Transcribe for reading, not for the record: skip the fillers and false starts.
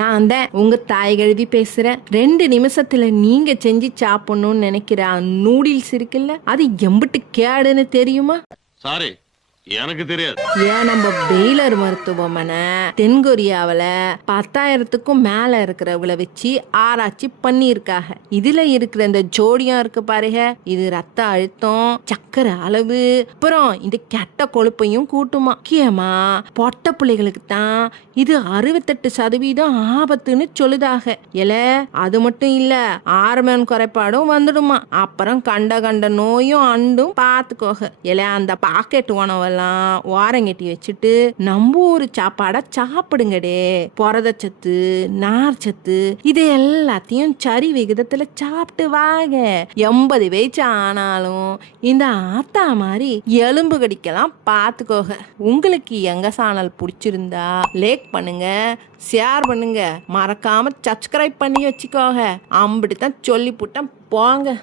நான் தான் உங்க தாய் கழுவி பேசுறேன். 2 நிமிஷத்துல நீங்க செஞ்சு சாப்பிடணும்னு நினைக்கிற நூடில்ஸ் இருக்குல்ல, அது எம்பிட்டு கேடுன்னு தெரியுமா? சாரி, எனக்கு தெரியாது. ஏன் நம்ம பெய்லர் மருத்துவமனை தென்கொரியாவில 10,000க்கும் மேல இருக்கிறவங்கள வச்சு ஆராய்ச்சி பண்ணியிருக்காங்க. இதுல இருக்கிற இந்த ஜோடியம் இருக்கு பாருங்க, இது ரத்த அழுத்தம், சக்கரை அளவு, அப்புறம் இந்த கெட்ட கொழுப்பையும் கூட்டுமா. முக்கியமா பொட்ட பிள்ளைகளுக்கு தான் இது 68% ஆபத்துன்னு சொல்லுதாக. அது மட்டும் இல்ல, ஹார்மோன் குறைபாடும் வந்துடுமா. அப்புறம் கண்ட நோயும் அண்டும் பாத்துக்கோக. அந்த பாக்கெட் உணவெல்லாம் ஓரங்கட்டி வச்சுட்டு நம்ம ஊரு சாப்பாட சாப்பிடுங்கடே. புரதச்சத்து, நார்ச்சத்து இது எல்லாத்தையும் சரி விகிதத்துல சாப்பிட்டு வாங்க. 80 வயசு ஆனாலும் இந்த ஆத்தா மாதிரி எலும்பு கடிக்கலாம் பாத்துக்கோக. உங்களுக்கு எங்க சேனல் பிடிச்சிருந்தா லைக் பண்ணுங்க, ஷேர் பண்ணுங்க, மறக்காம சப்ஸ்கிரைப் பண்ணி வச்சுக்கோங்க. அம்பிட்டு தான் சொல்லி புட்டேன் போங்க.